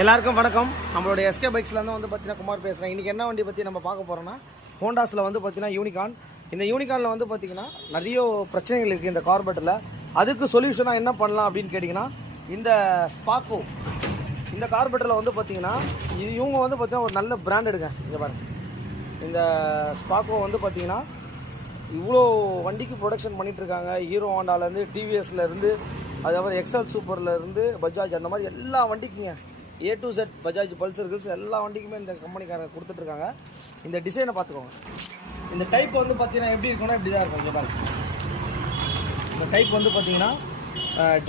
எல்லாருக்கும் வணக்கம். நம்மளுடைய எஸ்கே பைக்ஸ்லேருந்து வந்து பார்த்தீங்கன்னா குமார் பேசுகிறேன். இன்றைக்கி என்ன வண்டி பற்றி நம்ம பார்க்க போகிறோன்னா ஹோண்டாஸில் வந்து பார்த்தீங்கன்னா யூனிகார்ன். இந்த யூனிகார்னில் வந்து பார்த்திங்கன்னா நிறைய பிரச்சனைகள் இருக்குது இந்த கார்பெட்டில். அதுக்கு சொல்யூஷனாக என்ன பண்ணலாம் அப்படின்னு கேட்டிங்கன்னா இந்த ஸ்பாக்கோ இந்த கார்பெட்டில் வந்து பார்த்திங்கன்னா இவங்க வந்து பார்த்திங்கன்னா ஒரு நல்ல பிராண்டடுங்க. இங்கே பாருங்கள், இந்த ஸ்பாக்கோ வந்து பார்த்திங்கன்னா இவ்வளோ வண்டிக்கு ப்ரொடக்ஷன் பண்ணிகிட்ருக்காங்க. ஹீரோ ஹோண்டாலேருந்து டிவிஎஸ்லேருந்து அதுக்கப்புறம் எக்ஸல் சூப்பர்லேருந்து பஜாஜ் அந்த மாதிரி எல்லா வண்டிக்குங்க A to Z Bajaj Pulsar hills எல்லா வண்டிக்குமே இந்த கம்பெனிக்காரங்க கொடுத்துட்ருக்காங்க. இந்த டிசைனை பார்த்துக்கோங்க. இந்த டைப் வந்து பார்த்தீங்கன்னா எப்படி இருக்குன்னா இப்படி தான் இருக்கும். இங்கே பாருங்க, இந்த டைப் வந்து பார்த்தீங்கன்னா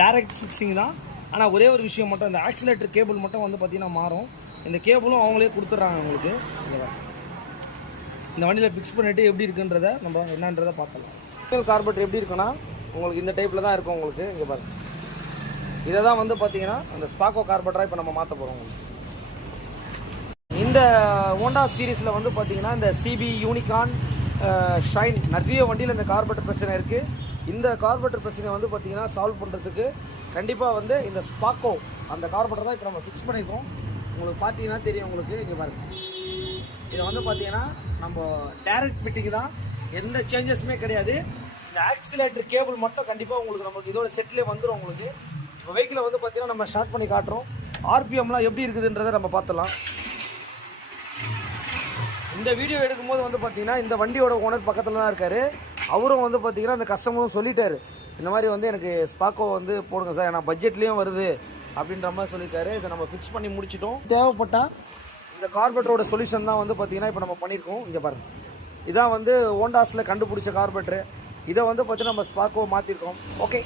டைரக்ட் ஃபிக்ஸிங் தான். ஆனால் ஒரே ஒரு விஷயம் மட்டும், இந்த ஆக்சிலேட்டர் கேபிள் மட்டும் வந்து பார்த்தீங்கன்னா மாறும். இந்த கேபிளும் அவங்களே கொடுத்துட்றாங்க உங்களுக்கு. இந்த வண்டியில் ஃபிக்ஸ் பண்ணிவிட்டு எப்படி இருக்குன்றதை நம்ம என்னன்றதை பார்த்துக்கலாம். கார்பெட் எப்படி இருக்குன்னா உங்களுக்கு இந்த டைப்பில் தான் இருக்கும் உங்களுக்கு. இங்கே பாருங்கள், இதை தான் வந்து பார்த்தீங்கன்னா அந்த ஸ்பாக்கோ கார்பெட்டராக இப்போ நம்ம மாற்ற போகிறோம். இந்த ஹோண்டா சீரீஸில் வந்து பார்த்தீங்கன்னா இந்த சிபி, யூனிகார்ன், ஷைன் நிறைய வண்டியில் இந்த கார்பெட்டர் பிரச்சனை இருக்குது. இந்த கார்பெட்டர் பிரச்சனையை வந்து பார்த்தீங்கன்னா சால்வ் பண்ணுறதுக்கு கண்டிப்பாக வந்து இந்த ஸ்பாக்கோ அந்த கார்பெட்டர் தான் இப்போ நம்ம ஃபிக்ஸ் பண்ணியிருக்கோம். உங்களுக்கு பார்த்தீங்கன்னா தெரியும் உங்களுக்கு. இங்கே பாருங்கள், இதை வந்து பார்த்தீங்கன்னா நம்ம டைரக்ட் ஃபிட்டிங் தான், எந்த சேஞ்சஸுமே கிடையாது. இந்த ஆக்சிலேட்டர் கேபிள் மட்டும் கண்டிப்பாக உங்களுக்கு நமக்கு இதோட செட்லேயே வந்துடும் உங்களுக்கு. இப்போ வெஹிக்கிளை வந்து பார்த்தீங்கன்னா நம்ம ஸ்டார்ட் பண்ணி காட்டுறோம். ஆர்பிஎம்லாம் எப்படி இருக்குதுன்றதை நம்ம பார்த்துலாம். இந்த வீடியோ எடுக்கும்போது வந்து பார்த்தீங்கன்னா இந்த வண்டியோட ஓனர் பக்கத்தில் தான் இருக்கார். அவரும் வந்து பார்த்தீங்கன்னா அந்த கஸ்டமரும் சொல்லிட்டாரு, இந்த மாதிரி வந்து எனக்கு ஸ்பாக்கோ வந்து போடுங்க சார், ஏன்னா பட்ஜெட்லேயும் வருது அப்படின்ற மாதிரி சொல்லிட்டாரு. இதை நம்ம ஃபிக்ஸ் பண்ணி முடிச்சிட்டோம். தேவைப்பட்டால் இந்த கார்பெட்டரோட சொல்யூஷன் தான் வந்து பார்த்தீங்கன்னா இப்போ நம்ம பண்ணியிருக்கோம். இங்கே பாருங்கள், இதான் வந்து ஹோண்டாஸில் கண்டுபிடிச்ச கார்பெட்டரு. இதை வந்து பார்த்தீங்கன்னா நம்ம ஸ்பாக்கோ மாற்றிருக்கோம். ஓகே.